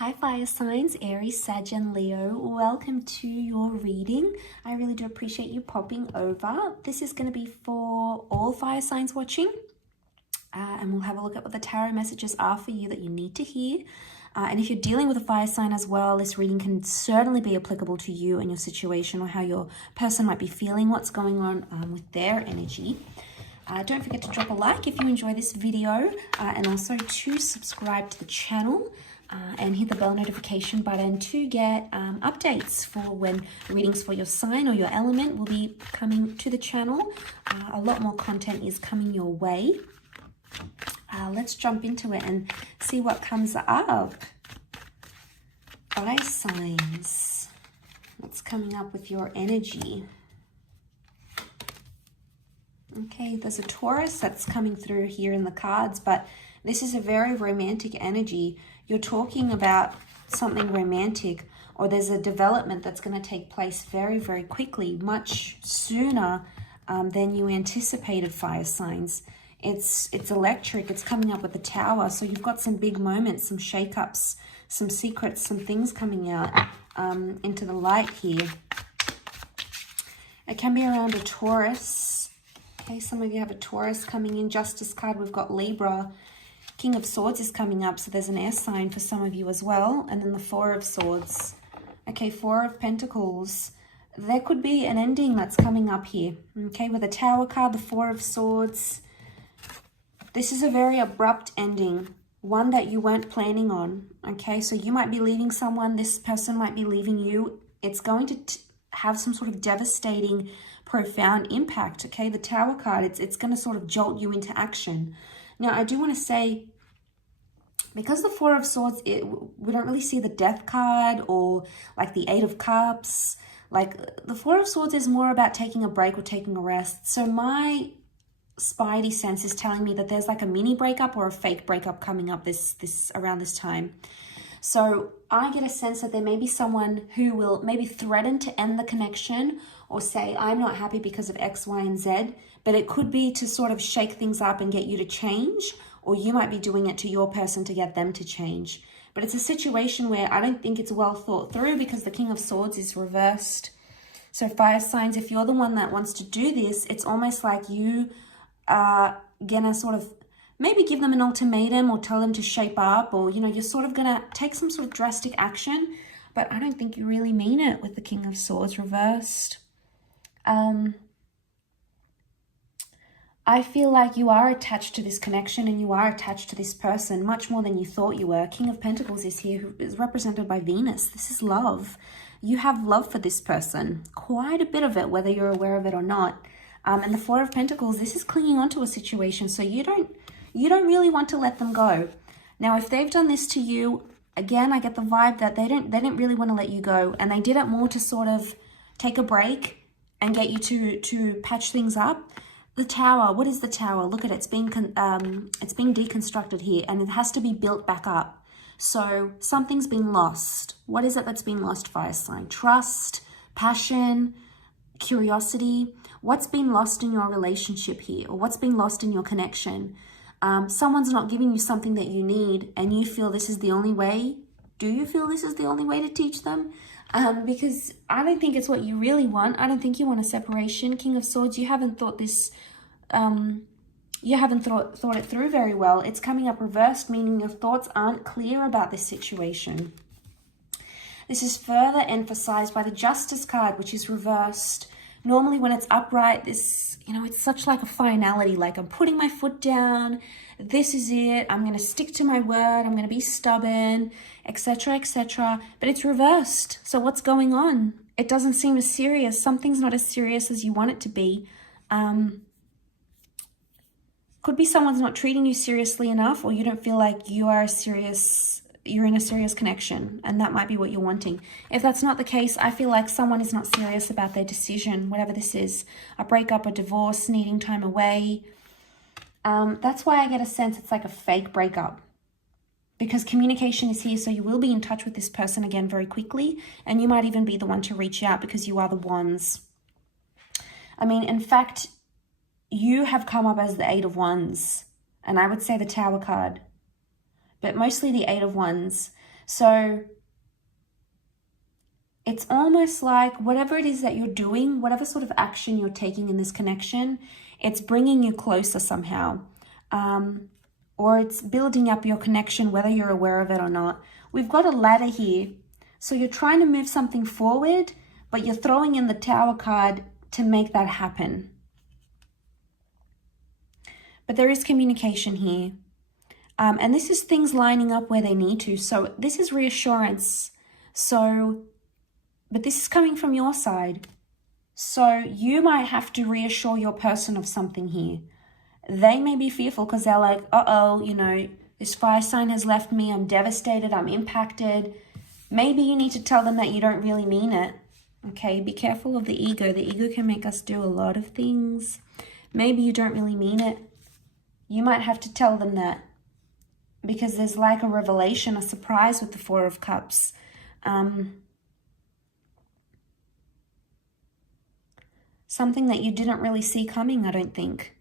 Hi fire signs, Aries, Sag and Leo. Welcome to your reading. I really do appreciate you popping over. This is going to be for all fire signs watching. And we'll have a look at what the tarot messages are for you that you need to hear. And if you're dealing with a fire sign as well, this reading can certainly be applicable to you and your situation or how your person might be feeling, what's going on with their energy. Don't forget to drop a like if you enjoy this video and also to subscribe to the channel. And hit the bell notification button to get updates for when readings for your sign or your element will be coming to the channel. A lot more content is coming your way. Let's jump into it and see what comes up. Fire signs. What's coming up with your energy? Okay, there's a Taurus that's coming through here in the cards, but this is a very romantic energy. You're talking about something romantic, or there's a development that's going to take place very, very quickly, much sooner than you anticipated, fire signs. It's electric. It's coming up with the Tower. So you've got some big moments, some shakeups, some secrets, some things coming out into the light here. It can be around a Taurus. Okay, some of you have a Taurus coming in. Justice card, we've got Libra. King of Swords is coming up, so there's an air sign for some of you as well. And then the Four of Swords. Okay, Four of Pentacles. There could be an ending that's coming up here. Okay, with the Tower card, the Four of Swords. This is a very abrupt ending, one that you weren't planning on. Okay, so you might be leaving someone, this person might be leaving you. It's going to have some sort of devastating, profound impact. Okay, the Tower card, it's going to sort of jolt you into action. Now, I do want to say, because the Four of Swords, we don't really see the Death card or like the Eight of Cups. Like the Four of Swords is more about taking a break or taking a rest. So my spidey sense is telling me that there's like a mini breakup or a fake breakup coming up around this time. So I get a sense that there may be someone who will maybe threaten to end the connection or say, I'm not happy because of X, Y, and Z. But it could be to sort of shake things up and get you to change, or you might be doing it to your person to get them to change. But it's a situation where I don't think it's well thought through because the King of Swords is reversed. So fire signs, if you're the one that wants to do this, it's almost like you are gonna sort of maybe give them an ultimatum or tell them to shape up, or, you know, you're sort of gonna take some sort of drastic action, but I don't think you really mean it with the King of Swords reversed. I feel like you are attached to this connection and you are attached to this person much more than you thought you were. King of Pentacles is here, who is represented by Venus. This is love. You have love for this person, quite a bit of it, whether you're aware of it or not. And the Four of Pentacles, this is clinging onto a situation, so you don't really want to let them go. Now, if they've done this to you, again, I get the vibe that they didn't really want to let you go, and they did it more to sort of take a break and get you to patch things up. The Tower, what is the Tower? Look at it, it's being deconstructed here, and it has to be built back up. So something's been lost. What is it that's been lost, fire sign? Trust, passion, curiosity. What's been lost in your relationship here, or what's been lost in your connection? Someone's not giving you something that you need, and you feel this is the only way. Do you feel this is the only way to teach them? Because I don't think it's what you really want. I don't think you want a separation. King of Swords, you haven't thought this, you haven't thought it through very well. It's coming up reversed, meaning your thoughts aren't clear about this situation. This is further emphasized by the Justice card, which is reversed. Normally when it's upright, this, you know, it's such like a finality, like I'm putting my foot down, this is it, I'm going to stick to my word, I'm going to be stubborn, etc., etc. But it's reversed. So what's going on? It doesn't seem as serious. Something's not as serious as you want it to be. Could be someone's not treating you seriously enough, or you don't feel like you're in a serious connection, and that might be what you're wanting. If that's not the case, I feel like someone is not serious about their decision, whatever this is, a breakup, a divorce, needing time away. That's why I get a sense it's like a fake breakup, because communication is here, so you will be in touch with this person again very quickly, and you might even be the one to reach out because you are the Wands. I mean, in fact, you have come up as the Eight of Wands, and I would say the Tower card, but mostly the Eight of Wands. So it's almost like whatever it is that you're doing, whatever sort of action you're taking in this connection, it's bringing you closer somehow. Or it's building up your connection, whether you're aware of it or not. We've got a ladder here. So you're trying to move something forward, but you're throwing in the Tower card to make that happen. But there is communication here. And this is things lining up where they need to. So this is reassurance. But this is coming from your side. So you might have to reassure your person of something here. They may be fearful because they're like, uh-oh, you know, this fire sign has left me. I'm devastated. I'm impacted. Maybe you need to tell them that you don't really mean it. Okay, be careful of the ego. The ego can make us do a lot of things. Maybe you don't really mean it. You might have to tell them that. Because there's like a revelation, a surprise with the Four of Cups. Something that you didn't really see coming, I don't think.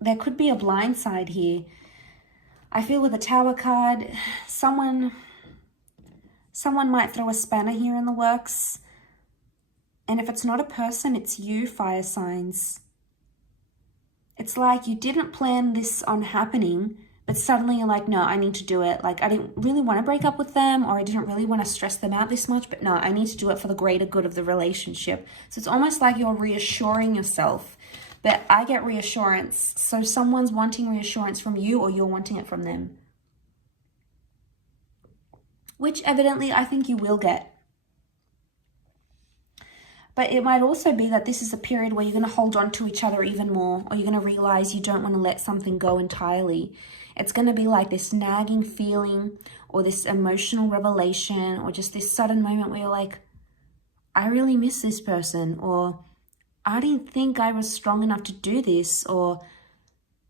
There could be a blind side here. I feel with the Tower card, someone might throw a spanner here in the works. And if it's not a person, it's you, fire signs. It's like you didn't plan this on happening, but suddenly you're like, no, I need to do it. Like, I didn't really want to break up with them, or I didn't really want to stress them out this much, but no, I need to do it for the greater good of the relationship. So it's almost like you're reassuring yourself. But I get reassurance. So someone's wanting reassurance from you, or you're wanting it from them. Which evidently I think you will get. But it might also be that this is a period where you're going to hold on to each other even more, or you're going to realize you don't want to let something go entirely. It's going to be like this nagging feeling, or this emotional revelation, or just this sudden moment where you're like, I really miss this person, or I didn't think I was strong enough to do this, or,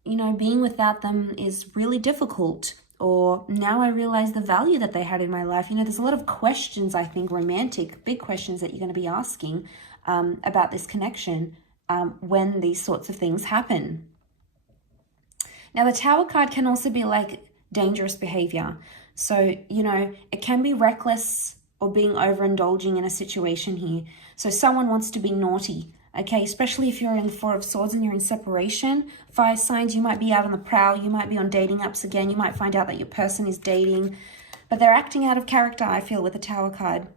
you know, being without them is really difficult, or now I realize the value that they had in my life. You know, there's a lot of questions, I think, romantic, big questions that you're going to be asking about this connection when these sorts of things happen. Now, the Tower card can also be like dangerous behavior. So, you know, it can be reckless or being overindulging in a situation here. So someone wants to be naughty. Okay, especially if you're in the Four of Swords and you're in separation. Fire signs, you might be out on the prowl. You might be on dating apps again. You might find out that your person is dating. But they're acting out of character, I feel, with the Tower card.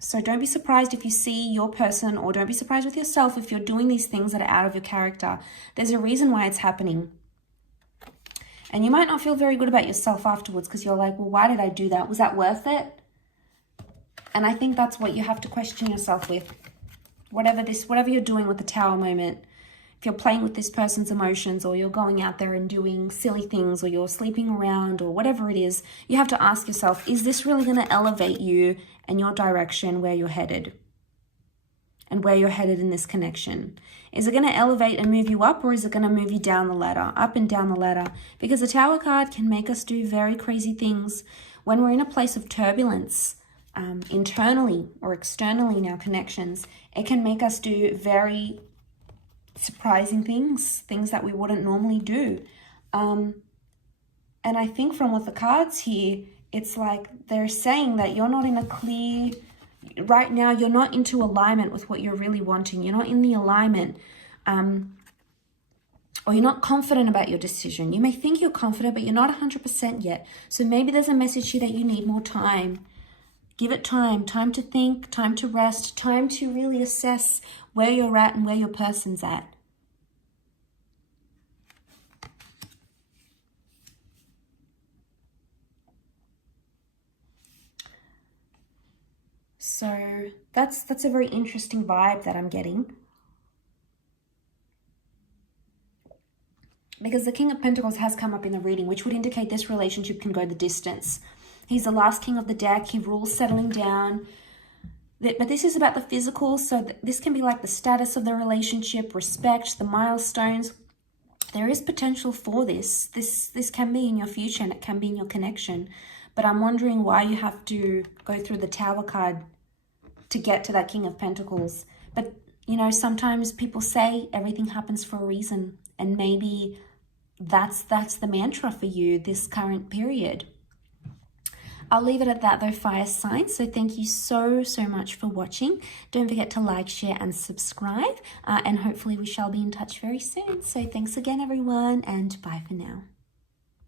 So don't be surprised if you see your person, or don't be surprised with yourself if you're doing these things that are out of your character. There's a reason why it's happening. And you might not feel very good about yourself afterwards because you're like, well, why did I do that? Was that worth it? And I think that's what you have to question yourself with. Whatever you're doing with the Tower moment, if you're playing with this person's emotions, or you're going out there and doing silly things, or you're sleeping around, or whatever it is, you have to ask yourself, is this really going to elevate you and your direction where you're headed? And where you're headed in this connection? Is it going to elevate and move you up, or is it going to move you down the ladder, up and down the ladder? Because the Tower card can make us do very crazy things when we're in a place of turbulence. Internally or externally in our connections, it can make us do very surprising things that we wouldn't normally do. And I think from with the cards here, it's like they're saying that you're not in a clear, right now, you're not into alignment with what you're really wanting. You're not in the alignment, or you're not confident about your decision. You may think you're confident, but you're not 100% yet. So maybe there's a message here that you need more time. Give it time to think, time to rest, time to really assess where you're at and where your person's at. So that's a very interesting vibe that I'm getting. Because the King of Pentacles has come up in the reading, which would indicate this relationship can go the distance. He's the last king of the deck. He rules settling down. But this is about the physical. So this can be like the status of the relationship, respect, the milestones. There is potential for this. This can be in your future, and it can be in your connection. But I'm wondering why you have to go through the Tower card to get to that King of Pentacles. But, you know, sometimes people say everything happens for a reason. And maybe that's the mantra for you this current period. I'll leave it at that though, fire signs. So thank you so much for watching. Don't forget to like, share and subscribe, and hopefully we shall be in touch very soon. So thanks again everyone, and bye for now.